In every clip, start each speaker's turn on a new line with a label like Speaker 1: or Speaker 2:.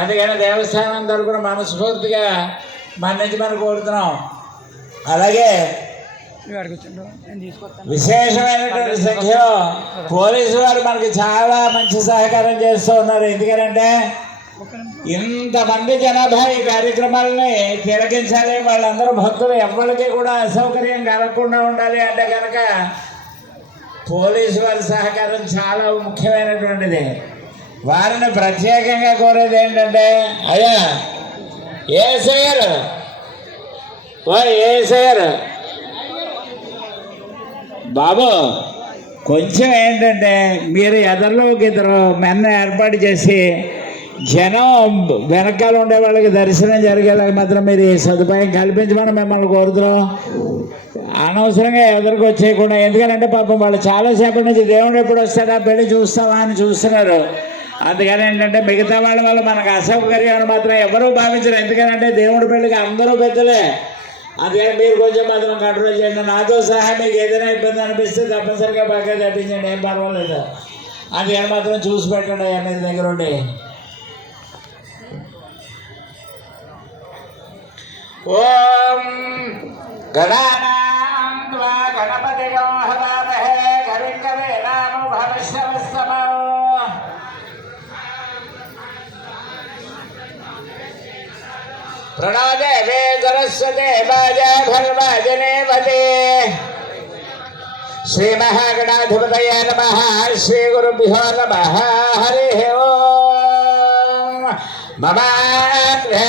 Speaker 1: అందుకని దేవస్థానం తరపున మనస్ఫూర్తిగా మన కోరుతున్నాం. అలాగే విశేషమైనటువంటి సంఖ్యలో పోలీసు వారు మనకి చాలా మంచి సహకారం చేస్తూ ఉన్నారు. ఎందుకంటే ఇంతమంది జనాభా ఈ కార్యక్రమాలని తిలకించాలి. వాళ్ళందరూ భక్తులు ఎవరికి కూడా అసౌకర్యం కలగకుండా ఉండాలి అంటే కనుక పోలీసు వారి సహకారం చాలా ముఖ్యమైనటువంటిది. వారిని ప్రత్యేకంగా కోరేది ఏంటంటే అయ్యా ఏసయ్యారు ఓ ఏసయ్యారు బాబు కొంచెం ఏంటంటే మీరు ఎదరిలోకి ఇద్దరు మెన్న ఏర్పాటు చేసి జనం వెనకాల ఉండే వాళ్ళకి దర్శనం జరిగేలా మాత్రం మీరు ఈ సదుపాయం కల్పించమని మిమ్మల్ని కోరుతున్నాం. అనవసరంగా ఎదురుకు వచ్చేయకుండా ఎందుకంటే పాపం వాళ్ళు చాలాసేపటి నుంచి దేవుడు ఎప్పుడు వస్తాడా పెళ్ళి చూస్తావా అని చూస్తున్నారు. అందుకని ఏంటంటే మిగతా వాళ్ళ వల్ల మనకు అసౌకర్యం అని మాత్రం ఎవరూ భావించరు. ఎందుకనంటే దేవుడి పెళ్ళికి అందరూ పెద్దలే. అందుకని మీరు కొంచెం మాత్రం కంట్రోల్ చేయండి. నాతో సహా మీకు ఏదైనా ఇబ్బంది అనిపిస్తే తప్పనిసరిగా బాగా తప్పించండి. ఏం పర్వాలేదు. అందుకని మాత్రం చూసి పెట్టండి అయ్యా మీ దగ్గర ఉండి. ఓం గణానా ప్రణోదేవే గురస్వదేవాయ భర్వాజనేవతే శ్రీ మహాగణాధిపతయ నమ శ్రీ గురుభ్యో నమ హరి ఓం మమాగ్రహవర్జామహ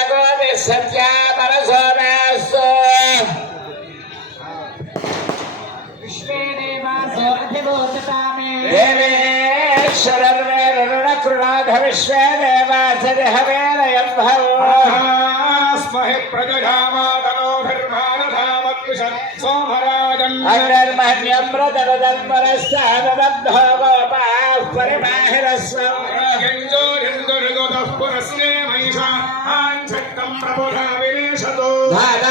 Speaker 1: देवेश्वरर्वेरुणकृणाथ विश्वे देवासरिहवेरयद्भव
Speaker 2: स्महि प्रजधामातनोभिर्मानधामद्विषत् सोमराजन्
Speaker 1: अग्रर्मह्यं प्रतरदल्परस्तादब्धो गोपाः परिमाहिरस्वम्
Speaker 2: यञ्जोरिन्दुर्गुतः पुरस्ने महिषा आञ्छक्तं प्रबुधा विनेशतो
Speaker 1: धादाधातॄणां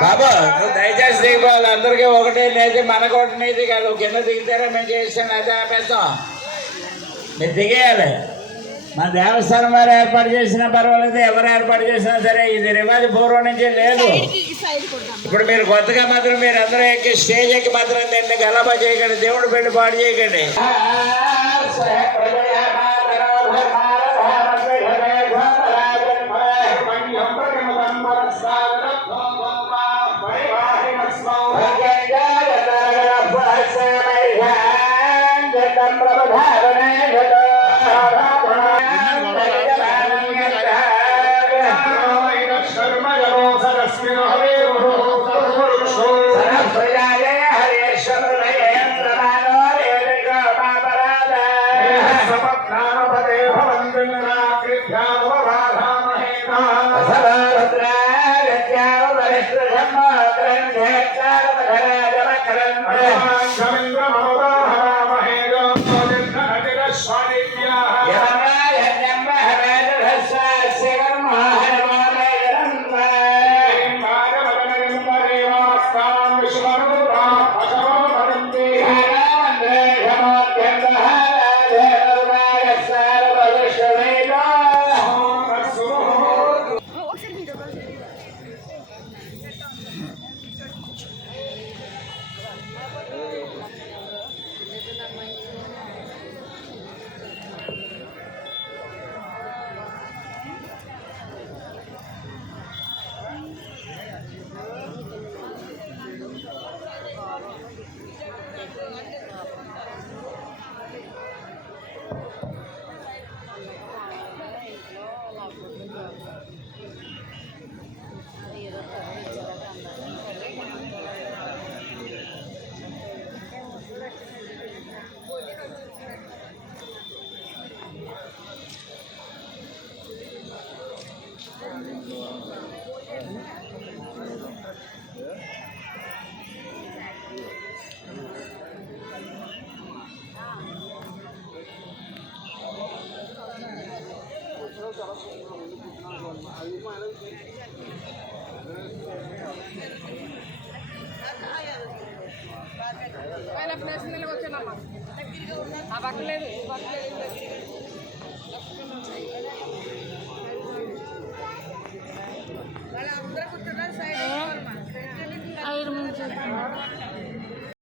Speaker 1: బాబు నువ్వు దయచేసి దిగిపోవాలి అందరికీ ఒకటే నేతి మనకు ఒకటి నీతి కాదు కింద దిగితేనే మేము చేసాను అదే ఆపేస్తాం మీరు దిగేయాలి మన దేవస్థానం వారు ఏర్పాటు చేసినా పర్వాలేదు ఎవరు ఏర్పాటు చేసినా సరే ఇది రివాజ్ పూర్వం నుంచి లేదు ఇప్పుడు మీరు కొత్తగా మాత్రం మీరు అందరూ ఎక్కి స్టేజ్ ఎక్కి మాత్రం దీన్ని గలబా చేయకండి దేవుడు పెళ్లి పాడు చేయకండి
Speaker 2: శర్మ జలో సరస్మిన హరేరుహో సర్వరుషో సపత్నామపదే ఆయన
Speaker 3: ప్లేస్ నిలవ వచ్చానమ్మా ఆ బట్టలేదు బట్టలేదు ఐదు మంది